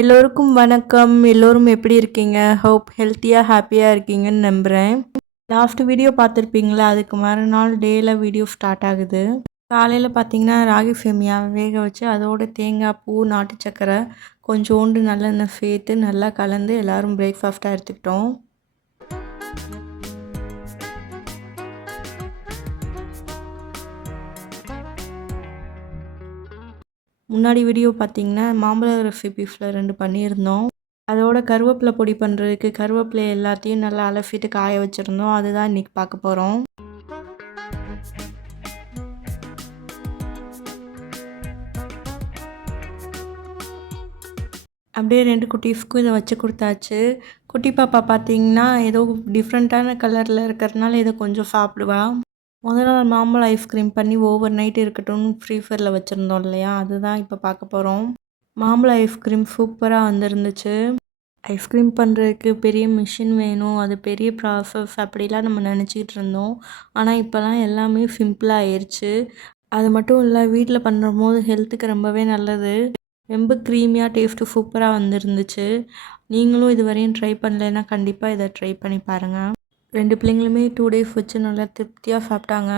எல்லோருக்கும் வணக்கம். எல்லோரும் எப்படி இருக்கீங்க? ஹோப் ஹெல்த்தியாக ஹாப்பியாக இருக்கீங்கன்னு நம்புகிறேன். லாஸ்ட் வீடியோ பார்த்துருப்பீங்களா? அதுக்கு மறுநாள் டேயில் வீடியோ ஸ்டார்ட் ஆகுது. காலையில் பார்த்தீங்கன்னா ராகி சேமியா வேக வச்சு அதோட தேங்காய் பூ நாட்டு சக்கரை கொஞ்சோண்டு நல்லெண்ணெய் சேர்த்து நல்லா கலந்து எல்லோரும் பிரேக்ஃபாஸ்ட்டாக எடுத்துக்கிட்டோம். முன்னாடி வீடியோ பார்த்தீங்கன்னா மாம்பழ ரெசிபீஸில் 2 பண்ணியிருந்தோம். அதோட கருவேப்பிலை பொடி பண்ணுறதுக்கு கருவேப்பிலை எல்லாத்தையும் நல்லா அலசிட்டு காய வச்சுருந்தோம். அதுதான் இன்றைக்கி பார்க்க போகிறோம். அப்படியே 2 குட்டீஸ்க்கும் இதை வச்சு கொடுத்தாச்சு. குட்டி பாப்பா பார்த்தீங்கன்னா ஏதோ டிஃப்ரெண்ட்டான கலரில் இருக்கிறதுனால இதை கொஞ்சம் சாப்பிடுவா. முதல் நாள் மாம்பழம் ஐஸ்கிரீம் பண்ணி ஓவர் நைட் இருக்கட்டும்னு ஃப்ரீசரில் வச்சுருந்தோம் இல்லையா, அதுதான் இப்போ பார்க்க போகிறோம். மாம்பழம் ஐஸ்கிரீம் சூப்பராக வந்துருந்துச்சு. ஐஸ்கிரீம் பண்ணுறதுக்கு பெரிய மிஷின் வேணும், அது பெரிய ப்ராசஸ் அப்படிலாம் நம்ம நினச்சிக்கிட்டு இருந்தோம். ஆனால் இப்போலாம் எல்லாமே சிம்பிளாக ஆயிடுச்சு. அது மட்டும் இல்லை, வீட்டில் பண்ணும்போது ஹெல்த்துக்கு ரொம்பவே நல்லது. ரொம்ப க்ரீமியாக டேஸ்ட்டு சூப்பராக வந்துருந்துச்சு. நீங்களும் இது வரையும் ட்ரை பண்ணலைன்னா கண்டிப்பாக இதை ட்ரை பண்ணி பாருங்கள். 2 பிள்ளைங்களுமே 2 டேஸ் வச்சு நல்லா திருப்தியாக சாப்பிட்டாங்க.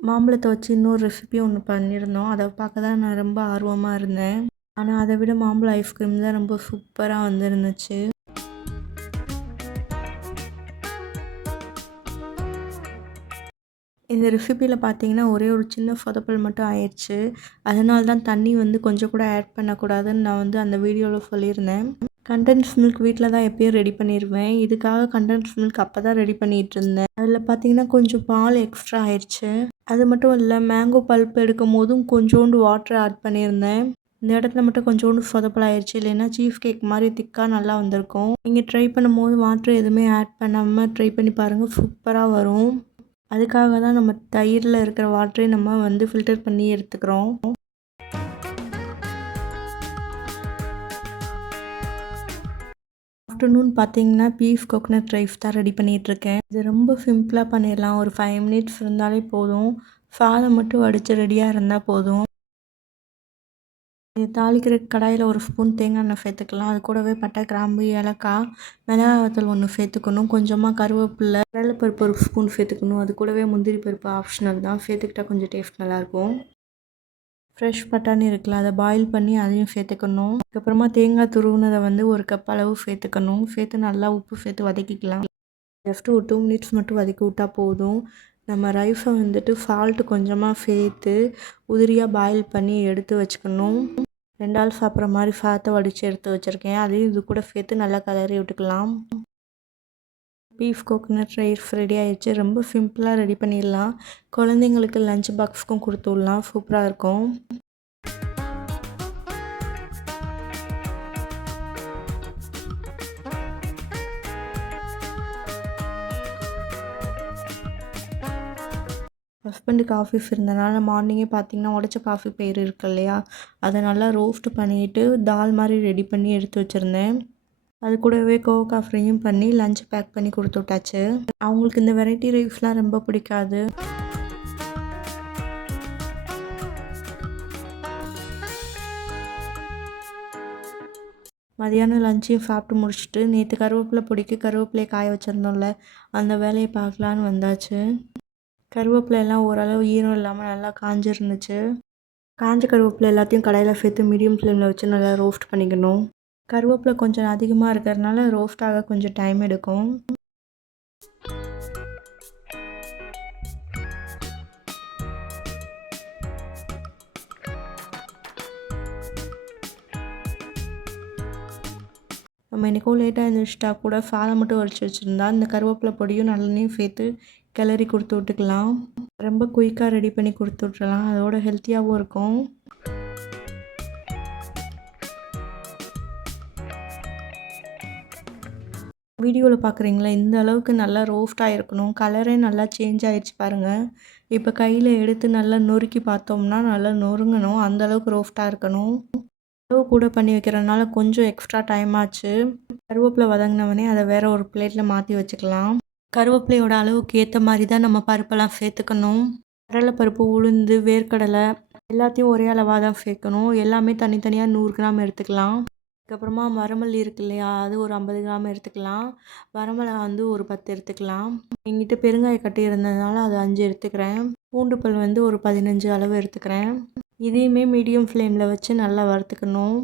மாம்பழத்தை வச்சு இன்னொரு ரெசிபி ஒன்று பண்ணியிருந்தோம். அதை பார்க்க தான் நான் ரொம்ப ஆர்வமாக இருந்தேன். ஆனால் அதை விட மாம்பழம் ஐஸ்கிரீம் தான் ரொம்ப சூப்பராக வந்துருந்துச்சு. இந்த ரெசிப்பியில் பார்த்தீங்கன்னா ஒரே ஒரு சின்ன சொதப்பல் மட்டும் ஆயிடுச்சு. அதனால தான் தண்ணி கொஞ்சம் கூட ஆட் பண்ணக்கூடாதுன்னு நான் அந்த வீடியோவில் சொல்லியிருந்தேன். கண்டென்ஸ் மில்க் வீட்டில் தான் எப்பயும் ரெடி பண்ணிடுவேன். இதுக்காக கண்டென்ஸ் மில்க் அப்போ தான் ரெடி பண்ணிகிட்டு இருந்தேன். அதில் பார்த்தீங்கன்னா கொஞ்சம் பால் எக்ஸ்ட்ரா ஆயிடுச்சு. அது மட்டும் இல்லை, மேங்கோ பல்ப் எடுக்கும் போதும் கொஞ்சோண்டு வாட்டர் ஆட் பண்ணியிருந்தேன். இந்த இடத்துல மட்டும் கொஞ்சோண்டு சொதப்பல் ஆயிடுச்சு. இல்லைன்னா சீஸ் கேக் மாதிரி திக்காக நல்லா வந்திருக்கும். நீங்கள் ட்ரை பண்ணும்போது வாட்டர் எதுவுமே ஆட் பண்ணாமல் ட்ரை பண்ணி பாருங்கள், சூப்பராக வரும். அதுக்காக தான் நம்ம தயிரில் இருக்கிற வாட்டரை நம்ம ஃபில்டர் பண்ணி எடுத்துக்கிறோம். ஆஃப்டர்நூன் பார்த்தீங்கன்னா பீஃப் கோகனட் ரைஸ் தான் ரெடி பண்ணிகிட்ருக்கேன். இது ரொம்ப சிம்பிளாக பண்ணிடலாம். ஒரு 5 மினிட்ஸ் இருந்தாலே போதும். சாதம் மட்டும் வடித்து ரெடியாக இருந்தால் போதும். இது தாளிக்கிற கடாயில் ஒரு ஸ்பூன் தேங்காய் எண்ணெய் சேர்த்துக்கலாம். அது கூடவே பட்டை, கிராம்பு, ஏலக்காய், மிளகாய்த்தூள் 1 சேர்த்துக்கணும். கொஞ்சமாக கருவேப்பிலை, கடலைப்பருப்பு ஒரு ஸ்பூன் சேர்த்துக்கணும். அது கூடவே முந்திரி பருப்பு ஆப்ஷனல் தான், சேர்த்துக்கிட்டால் கொஞ்சம் டேஸ்ட் நல்லாயிருக்கும். ஃப்ரெஷ் பட்டாணி இருக்குல்ல, அதை பாயில் பண்ணி அதையும் சேர்த்துக்கணும். அதுக்கப்புறமா தேங்காய் துருவினதை 1 கப் அளவு சேர்த்துக்கணும். சேர்த்து நல்லா உப்பு சேர்த்து வதக்கிக்கலாம். ஜஸ்ட்டு ஒரு 2 மினிட்ஸ் மட்டும் வதக்கி விட்டால் போதும். நம்ம ரைஸை சால்ட்டு கொஞ்சமாக சேர்த்து உதிரியாக பாயில் பண்ணி எடுத்து வச்சுக்கணும். 2 ஆள் சாப்பிட்ற மாதிரி சாதத்தை வடித்து எடுத்து வச்சுருக்கேன். அதையும் இது கூட சேர்த்து நல்லா கிளறி விட்டுக்கலாம். பீஃப் கோகனட் ரைஸ் ரெடி ஆயிடுச்சு. ரொம்ப சிம்பிளாக ரெடி பண்ணிடலாம். குழந்தைங்களுக்கு லஞ்ச் பாக்ஸுக்கும் கொடுத்து விடலாம், சூப்பராக இருக்கும். ஹஸ்பண்டுக்கு ஆஃபீஸ் இருந்தனால மார்னிங்கே பார்த்தீங்கன்னா உடச்ச காஃபி பயிர் இருக்கு இல்லையா, அதை நல்லா ரோஸ்ட் பண்ணிவிட்டு தால் மாதிரி ரெடி பண்ணி எடுத்து வச்சுருந்தேன். அது கூடவே கோவா ஃப்ரையும் பண்ணி லஞ்ச் பேக் பண்ணி கொடுத்து விட்டாச்சு. அவங்களுக்கு இந்த வெரைட்டி ரைஸ்லாம் ரொம்ப பிடிக்காது. மதியானம் லஞ்சையும் சாப்பிட்டு முடிச்சுட்டு நேற்று கருவேப்பிலை பொடிக்கு கருவேப்பிலையை காய வச்சுருந்தோம்ல, அந்த வேலையை பார்க்கலான்னு வந்தாச்சு. கருவேப்பிலையெல்லாம் ஓரளவு ஈரம் இல்லாமல் நல்லா காஞ்சிருந்துச்சு. காஞ்ச கருவேப்பிலை எல்லாத்தையும் கடாயில் சேர்த்து மீடியம் ஃப்ளேமில் வச்சு நல்லா ரோஸ்ட் பண்ணிக்கணும். கருவேப்பிலை கொஞ்சம் அதிகமாக இருக்கிறதுனால ரோஸ்ட் ஆக கொஞ்சம் டைம் எடுக்கும். நம்ம என்றைக்கும் லேட்டாக எழுந்திரிச்சிட்டா கூட சாதம் மட்டும் வடித்து வச்சுருந்தா இந்த கருவேப்பிலை பொடியும் நல்லெண்ணையும் சேர்த்து கிளறி கொடுத்து விட்டுக்கலாம். ரொம்ப குயிக்காக ரெடி பண்ணி கொடுத்து விட்றலாம். அதோட ஹெல்த்தியாகவும் இருக்கும். வீடியோவில் பார்க்குறீங்களா, இந்த அளவுக்கு நல்லா ரோஸ்ட் ஆகிருக்கணும். கலரே நல்லா சேஞ்ச் ஆகிடுச்சு பாருங்கள். இப்போ கையில் எடுத்து நல்லா நொறுக்கி பார்த்தோம்னா நல்லா நொறுங்கணும், அந்தளவுக்கு ரோஸ்ட்டாக இருக்கணும். அளவு கூட பண்ணி வைக்கிறதுனால கொஞ்சம் எக்ஸ்ட்ரா டைம் ஆச்சு. கருவேப்பிலை வதங்கினவனே அதை வேறு ஒரு பிளேட்டில் மாற்றி வச்சுக்கலாம். கருவேப்பிலையோட அளவுக்கு ஏற்ற மாதிரி தான் நம்ம பருப்பெல்லாம் சேர்த்துக்கணும். கடலைப்பருப்பு, உளுந்து, வேர்க்கடலை எல்லாத்தையும் ஒரே அளவாக தான் சேர்க்கணும். எல்லாமே தனித்தனியாக 100 கிராம் எடுத்துக்கலாம். அதுக்கப்புறமா வரமல்லி இருக்கு இல்லையா, அது ஒரு 50 கிராம் எடுத்துக்கலாம். வரமிளகா வந்து ஒரு 10 எடுத்துக்கலாம். என்கிட்ட பெருங்காய கட்டி இருந்ததுனால அது 5 எடுத்துக்கிறேன். பூண்டு பல் வந்து ஒரு 15 அளவு எடுத்துக்கிறேன். இதையுமே மீடியம் ஃப்ளேமில் வச்சு நல்லா வறுத்துக்கணும்.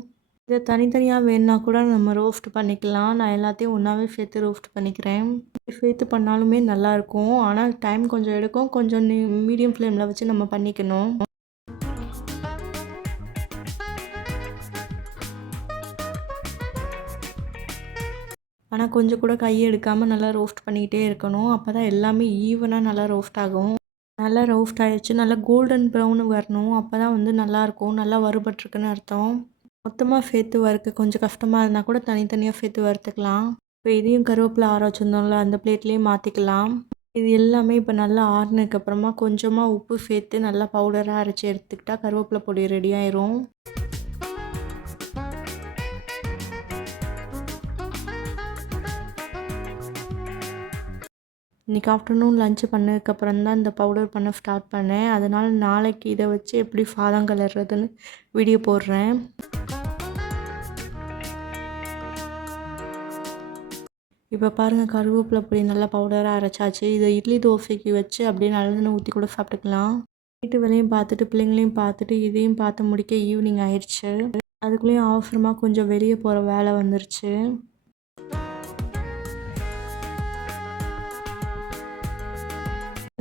இதை தனித்தனியாக வேணுன்னா கூட நம்ம ரோஸ்ட் பண்ணிக்கலாம். நான் எல்லாத்தையும் ஒன்றாவே சேர்த்து ரோஸ்ட் பண்ணிக்கிறேன். சேர்த்து பண்ணாலுமே நல்லாயிருக்கும். ஆனால் டைம் கொஞ்சம் எடுக்கும். கொஞ்சம் மீடியம் ஃப்ளேமில் வச்சு நம்ம பண்ணிக்கணும். ஆனால் கொஞ்சம் கூட கையை எடுக்காமல் நல்லா ரோஸ்ட் பண்ணிக்கிட்டே இருக்கணும். அப்போ தான் எல்லாமே ஈவனாக நல்லா ரோஸ்ட் ஆகும். நல்லா ரோஸ்ட் ஆகிடுச்சு. நல்லா கோல்டன் ப்ரௌன் வரணும். அப்போ தான் வந்து நல்லாயிருக்கும். நல்லா வறுபட்டுருக்குன்னு அர்த்தம். மொத்தமாக சேர்த்து வறுக்க கொஞ்சம் கஷ்டமாக இருந்தால் கூட தனித்தனியாக சேர்த்து வறுத்துக்கலாம். இப்போ இதையும் கருவேப்பிலை ஆற வச்சுருந்தோம்ல, அந்த பிளேட்லேயே மாற்றிக்கலாம். இது எல்லாமே இப்போ நல்லா ஆறுனதுக்கப்புறமா கொஞ்சமாக உப்பு சேர்த்து நல்லா பவுடராக அரைச்சி எடுத்துக்கிட்டா கருவேப்பிலை பொடி ரெடி ஆயிரும். இன்றைக்கி ஆஃப்டர்நூன் லன்ச் பண்ணதுக்கப்புறம் தான் இந்த பவுடர் பண்ண ஸ்டார்ட் பண்ணேன். அதனால் நாளைக்கு இதை வச்சு எப்படி சாதம் கிளறதுன்னு வீடியோ போடுறேன். இப்போ பாருங்கள், கருவேப்பிலை பொடி நல்லா பவுடராக அரைச்சாச்சு. இதை இட்லி தோசைக்கு வச்சு அப்படியே நல்லெண்ணெய் ஊற்றி கூட சாப்பிட்டுக்கலாம். வீட்டு வேலையும் பார்த்துட்டு பிள்ளைங்களையும் பார்த்துட்டு இதையும் பார்த்து முடிக்க ஈவினிங் ஆயிடுச்சு. அதுக்குள்ளேயும் அவசரமாக கொஞ்சம் வெளியே போகிற வேலை வந்துருச்சு.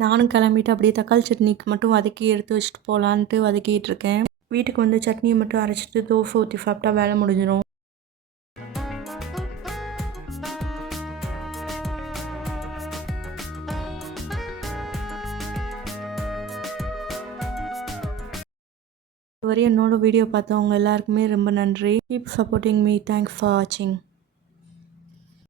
நானும் கிளம்பிட்டு அப்படியே தக்காளி சட்னிக்கு மட்டும் வதக்கி எடுத்து வச்சுட்டு போகலான்ட்டு வதக்கிட்டு இருக்கேன். வீட்டுக்கு வந்து சட்னியை மட்டும் அரைச்சிட்டு தோசை ஊற்றி சாப்பிட்டா வேலை முடிஞ்சிடும். இதுவரை என்னோட வீடியோ பார்த்தவங்க எல்லாருக்குமே ரொம்ப நன்றி. Keep supporting me. Thanks for வாட்சிங்.